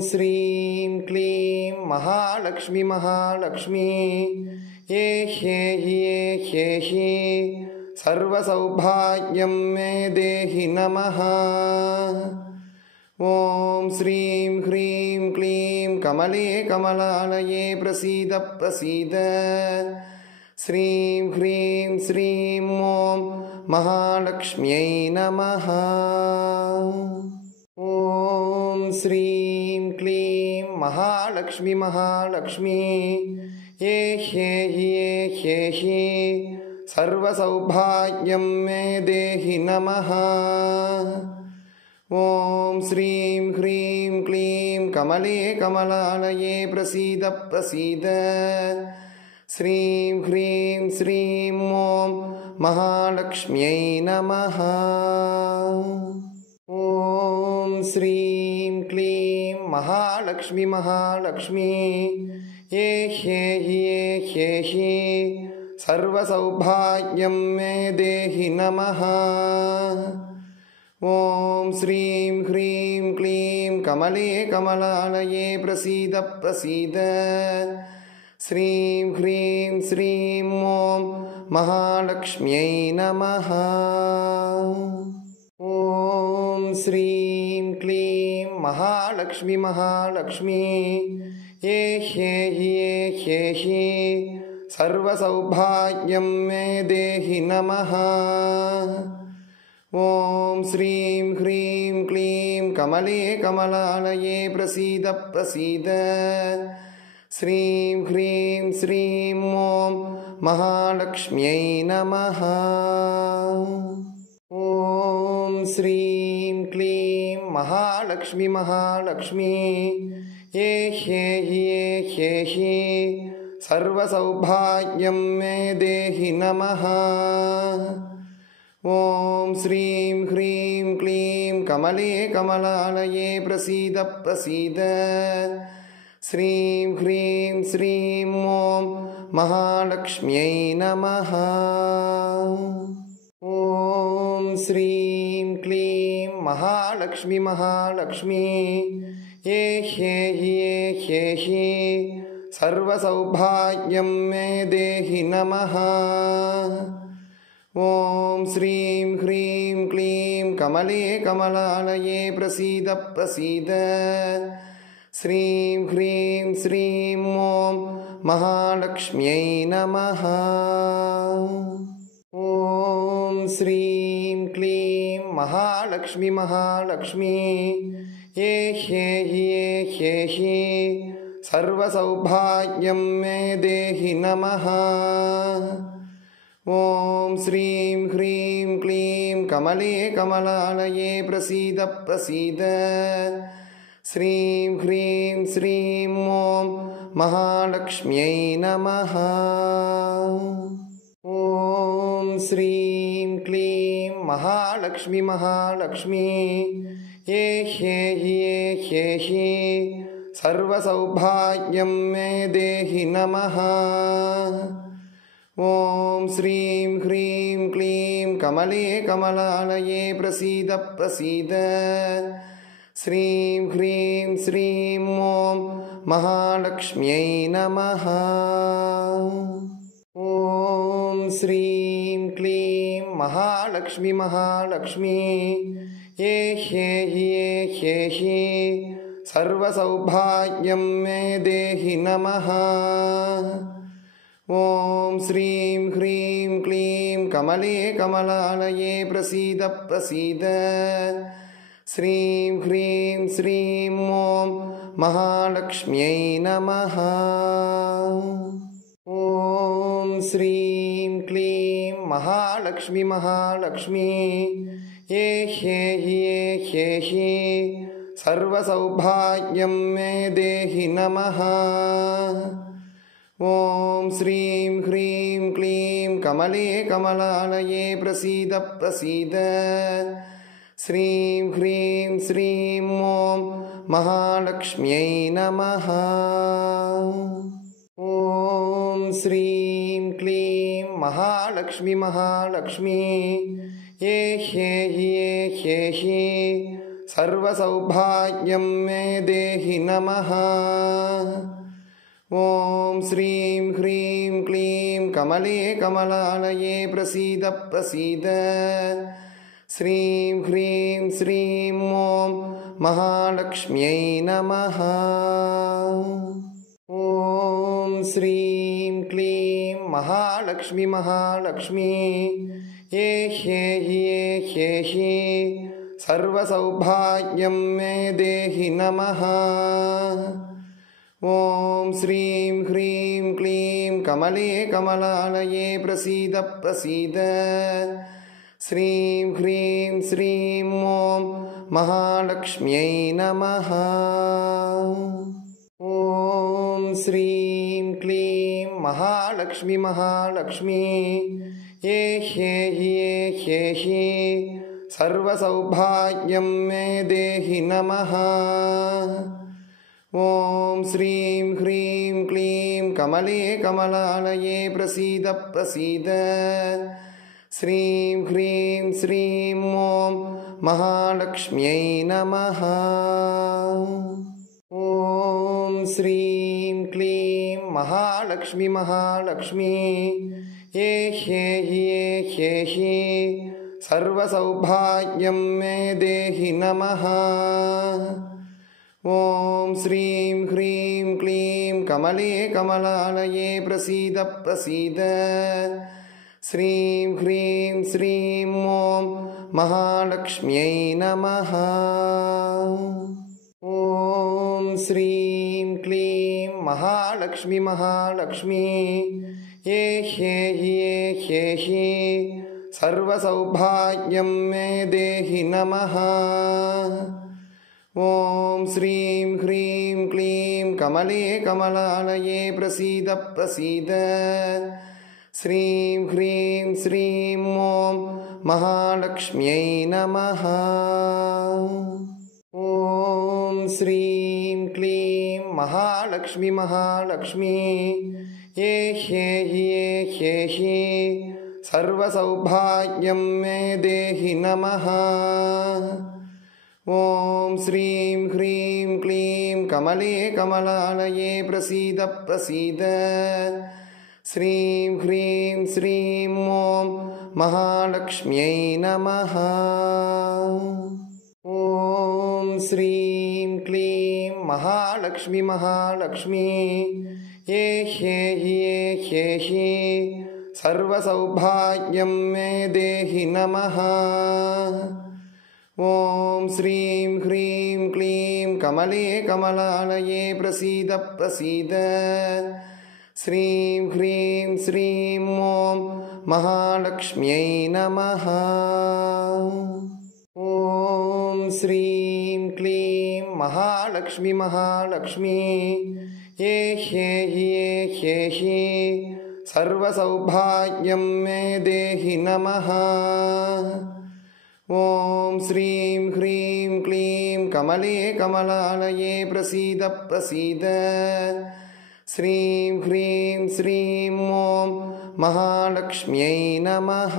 श्रीं क्लीं महालक्ष्मी महालक्ष्मी ये ह्येहि सर्वसौभाग्यं मे देहि नमः। ॐ श्रीं ह्रीं क्लीं कमले कमलालये प्रसीद प्रसीद। श्रीं ह्रीं श्रीं ॐ महालक्ष्म्यै नमः। ॐ श्रीं क्लीं महालक्ष्मी महालक्ष्मी ये ह्येहि सर्वसौभाग्यं मे देहि नमः। ॐ श्रीं ह्रीं क्लीं कमले कमलालये प्रसीद प्रसीद। श्रीं ह्रीं श्रीं ॐ महालक्ष्म्यै नमः। ॐ श्रीं क्लीं महालक्ष्मी महालक्ष्मी ये ह्येहि सर्वसौभाग्यं मे देहि नमः। ॐ श्रीं ह्रीं क्लीं कमले कमलालये प्रसीद प्रसीद। श्रीं ह्रीं श्रीं ॐ महालक्ष्म्यै नमः। ॐ श्रीं क्लीं महालक्ष्मी महालक्ष्मी ये ह्येहि सर्वसौभाग्यं मे देहि नमः। ॐ श्रीं ह्रीं क्लीं कमले कमलालये प्रसीद प्रसीद। श्रीं ह्रीं श्रीं ॐ महालक्ष्म्यै नमः। ॐ श्रीं क्लीं महालक्ष्मी महालक्ष्मी ये ह्येहि सर्वसौभाग्यं मे देहि नमः। ॐ श्रीं ह्रीं क्लीं कमले कमलालये प्रसीद प्रसीद। श्रीं ह्रीं श्रीं ॐ महालक्ष्म्यै नमः। ॐ श्रीं क्लीं महालक्ष्मी महालक्ष्मी ये ह्येहि सर्वसौभाग्यं मे देहि नमः। ॐ श्रीं ह्रीं क्लीं कमले कमलालये प्रसीद प्रसीद। श्रीं ह्रीं श्रीं ॐ महालक्ष्म्यै नमः। ॐ श्रीं क्लीं महालक्ष्मी महालक्ष्मी ये ह्येहि सर्वसौभाग्यं मे देहि नमः। ॐ श्रीं ह्रीं क्लीं कमले कमलालये प्रसीद प्रसीद। श्रीं ह्रीं श्रीं ॐ महालक्ष्म्यै नमः। ॐ श्रीं क्लीं महालक्ष्मी महालक्ष्मी ये ह्येहि सर्वसौभाग्यं मे देहि नमः। ॐ श्रीं ह्रीं क्लीं कमले कमलालये प्रसीद प्रसीद। श्रीं ह्रीं श्रीं ॐ महालक्ष्म्यै नमः। ॐ श्रीं क्लीं महालक्ष्मी महालक्ष्मी ये ह्येहि सर्वसौभाग्यं मे देहि नमः। ॐ श्रीं ह्रीं क्लीं कमले कमलालये प्रसीद प्रसीद। श्रीं ह्रीं श्रीं ॐ महालक्ष्म्यै नमः। ॐ श्रीं क्लीं महालक्ष्मी महालक्ष्मी ये ह्येहि सर्वसौभाग्यं मे देहि नमः। ॐ श्रीं ह्रीं क्लीं कमले कमलालये प्रसीद प्रसीद। श्रीं ह्रीं श्रीं ॐ महालक्ष्म्यै नमः। ॐ श्रीं क्लीं महालक्ष्मी महालक्ष्मी ये ह्येहि सर्वसौभाग्यं मे देहि नमः। ॐ श्रीं ह्रीं क्लीं कमले कमलालये प्रसीद प्रसीद। श्रीं ह्रीं श्रीं ॐ महालक्ष्म्यै नमः। ॐ श्रीं क्लीं महालक्ष्मी महालक्ष्मी ये ह्येहि सर्वसौभाग्यं मे देहि नमः। ॐ श्रीं ह्रीं क्लीं कमले कमलालये प्रसीद प्रसीद। श्रीं ह्रीं श्रीं ॐ महालक्ष्म्यै नमः। ॐ श्रीं क्लीं महालक्ष्मी महालक्ष्मी ये ह्येहि सर्वसौभाग्यं मे देहि नमः। ॐ श्रीं ह्रीं क्लीं कमले कमलालये प्रसीद प्रसीद। श्रीं ह्रीं श्रीं ॐ महालक्ष्म्यै नमः। ॐ श्रीं क्लीं महालक्ष्मी महालक्ष्मी ये ह्येहि सर्वसौभाग्यं मे देहि नमः। ॐ श्रीं ह्रीं क्लीं कमले कमलालये प्रसीद प्रसीद। श्रीं ह्रीं श्रीं ॐ महालक्ष्म्यै नमः। ॐ श्रीं क्लीं महालक्ष्मी महालक्ष्मी ये ह्येहि सर्वसौभाग्यं मे देहि नमः। ॐ श्रीं ह्रीं क्लीं कमले कमलालये प्रसीद प्रसीद। श्रीं ह्रीं श्रीं ॐ महालक्ष्म्यै नमः। ॐ श्रीं क्लीं महालक्ष्मी महालक्ष्मी ये ह्येहि सर्वसौभाग्यं मे देहि नमः। ॐ श्रीं ह्रीं क्लीं कमले कमलालये प्रसीद प्रसीद। श्रीं ह्रीं श्रीं ॐ महालक्ष्म्यै नमः। ॐ श्रीं क्लीं महालक्ष्मी महालक्ष्मी ये ह्येहि सर्वसौभाग्यं मे देहि नमः। ॐ श्रीं ह्रीं क्लीं कमले कमलालये प्रसीद प्रसीद। श्रीं ह्रीं श्रीं ॐ महालक्ष्म्यै नमः। ॐ श्रीं क्लीं महालक्ष्मी महालक्ष्मी ये ह्येहि सर्वसौभाग्यं मे देहि नमः। ॐ श्रीं ह्रीं क्लीं कमले कमलालये प्रसीद प्रसीद। श्रीं ह्रीं श्रीं ॐ महालक्ष्म्यै नमः।